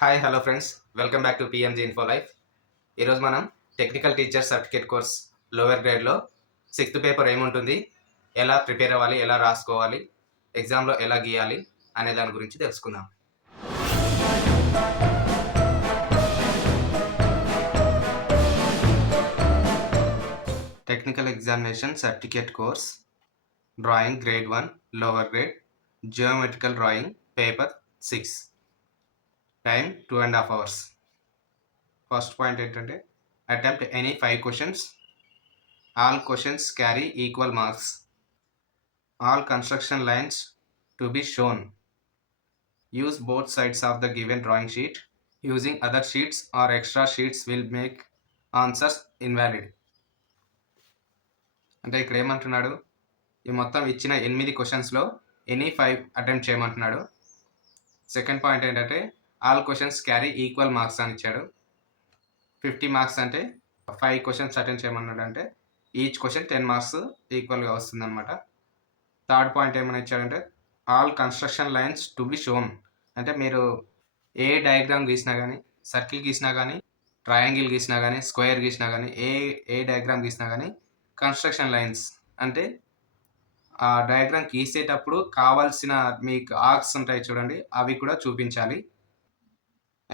Hi hello friends, welcome back to PMG info life. ఈరోజు మనం technical teacher certificate course lower గ్రేడ్లో sixth paper ఏముంటుంది, ఎలా ప్రిపేర్ అవ్వాలి, ఎలా రాసుకోవాలి, ఎగ్జామ్లో ఎలా గీయాలి అనే దాని గురించి తెలుసుకుందాం. Technical examination certificate course drawing grade 1 lower grade geometrical drawing paper 6 టైం 2.5 hours. ఫస్ట్ పాయింట్ ఏంటంటే attempt any 5 questions. All questions carry equal marks. All construction lines to be shown. Use both sides of the given drawing sheet. Using other sheets or extra sheets will make answers invalid. అంటే ఇక్కడ ఏమంటున్నాడు, ఈ మొత్తం ఇచ్చిన 8 క్వశ్చన్స్లో ఎనీ 5 అటెంప్ట్ చేయమంటున్నాడు. Second point ఏంటంటే all questions carry equal marks అని ఇచ్చాడు. 50 మార్క్స్ అంటే 5 క్వశ్చన్స్ అటెంప్ట్ చేయమన్నాడు అంటే ఈచ్ క్వశ్చన్ 10 మార్క్స్ ఈక్వల్గా వస్తుందన్నమాట. థర్డ్ పాయింట్ ఏమైనా ఇచ్చాడంటే all construction lines to be shown. అంటే మీరు ఏ డయాగ్రామ్ గీసినా కానీ, సర్కిల్ గీసినా కానీ, ట్రయాంగిల్ గీసినా కానీ, స్క్వేర్ గీసినా కానీ, ఏ డయాగ్రామ్ గీసినా కానీ కన్స్ట్రక్షన్ లైన్స్ అంటే ఆ డయాగ్రామ్ గీసేటప్పుడు కావాల్సిన మీకు ఆర్క్స్ ఉంటాయి చూడండి, అవి కూడా చూపించాలి.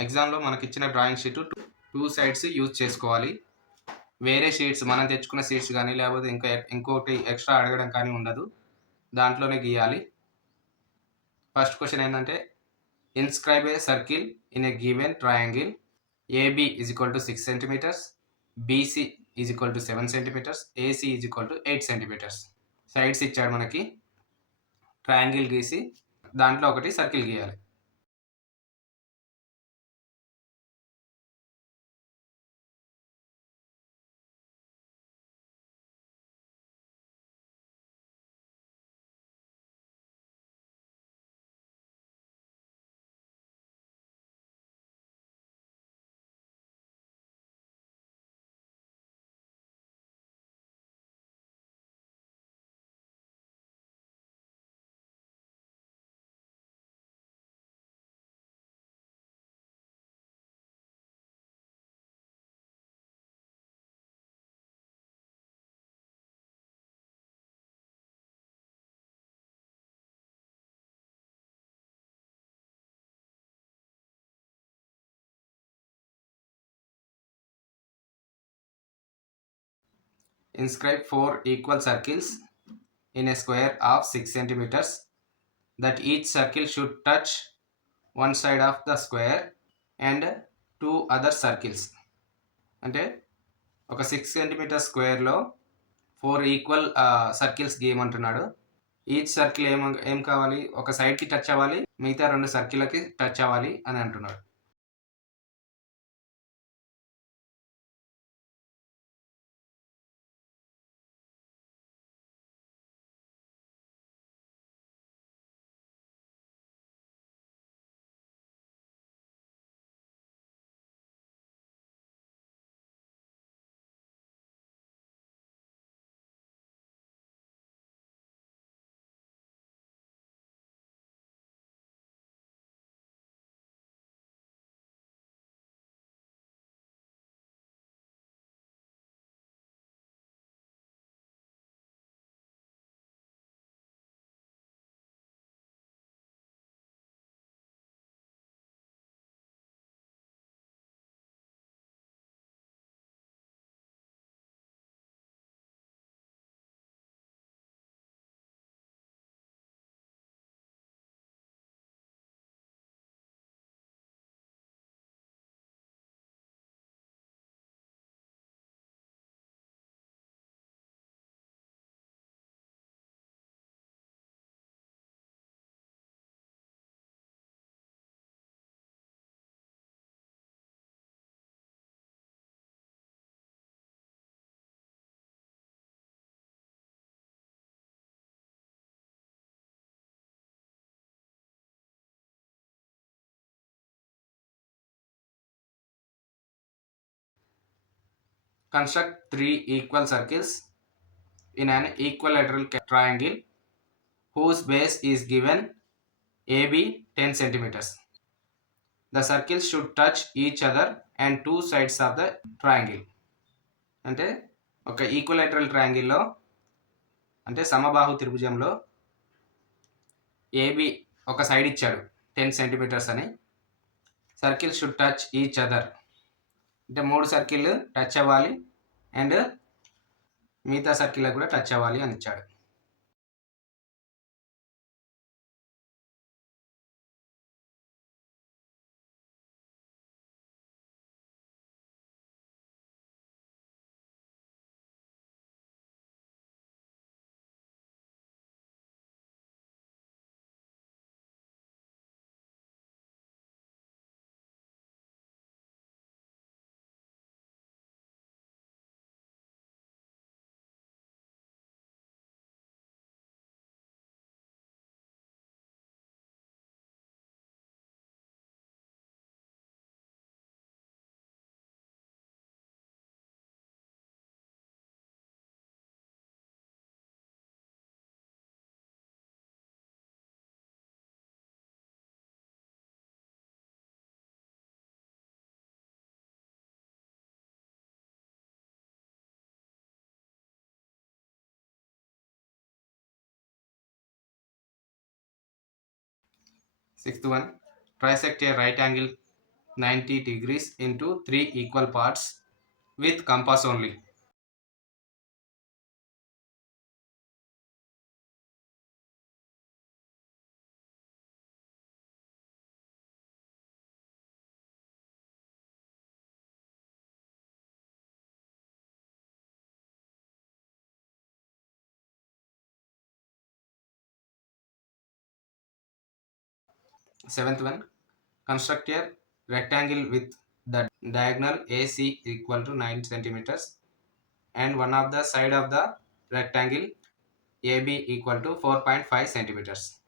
ఎగ్జామ్లో మనకి ఇచ్చిన డ్రాయింగ్ షీట్ 2 సైడ్స్ యూజ్ చేసుకోవాలి. వేరే షీట్స్ మనం తెచ్చుకున్న షీట్స్ కానీ లేకపోతే ఇంకోటి ఎక్స్ట్రా అడగడం కానీ ఉండదు, దాంట్లోనే గీయాలి. ఫస్ట్ క్వశ్చన్ ఏంటంటే inscribe a circle in a given triangle. AB is equal to 6 centimetres, BC is equal to 7 centimetres, AC is equal to 8 centimetres. Sides ఇచ్చాడు మనకి, ట్రయాంగిల్ గీసి దాంట్లో ఒకటి సర్కిల్ గీయాలి. Inscribe 4 equal circles in a square of 6 centimeters that each circle should touch one side of the square and 2 other circles. అంటే ఒక 6 centimetre స్క్వేర్లో 4 equal circles గీయమంటున్నాడు. ఈచ్ సర్కిల్ ఏం కావాలి, ఒక సైడ్కి టచ్ అవ్వాలి, మిగతా 2 సర్కిళ్ళకి టచ్ అవ్వాలి అని అంటున్నాడు. Construct 3 equal circles in an equilateral triangle whose base is given AB 10 centimeters. The circles should touch each other and two sides of the triangle. అంటే ఒక ఈక్వలైటరల్ ట్రయాంగిల్లో అంటే సమబాహు త్రిభుజంలో ఏబి ఒక సైడ్ ఇచ్చాడు 10 సెంటీమీటర్స్ అని. Circle should touch each other అంటే 3 సర్కిల్ టచ్ అవ్వాలి అండ్ మిగతా సర్కిల్ కూడా టచ్ అవ్వాలి అని ఇచ్చాడు. Sixth one, trisect a right angle 90 degrees into 3 equal parts with compass only. Seventh one, construct a rectangle with the diagonal AC equal to 9 centimeters and one of the side of the rectangle AB equal to 4.5 centimeters.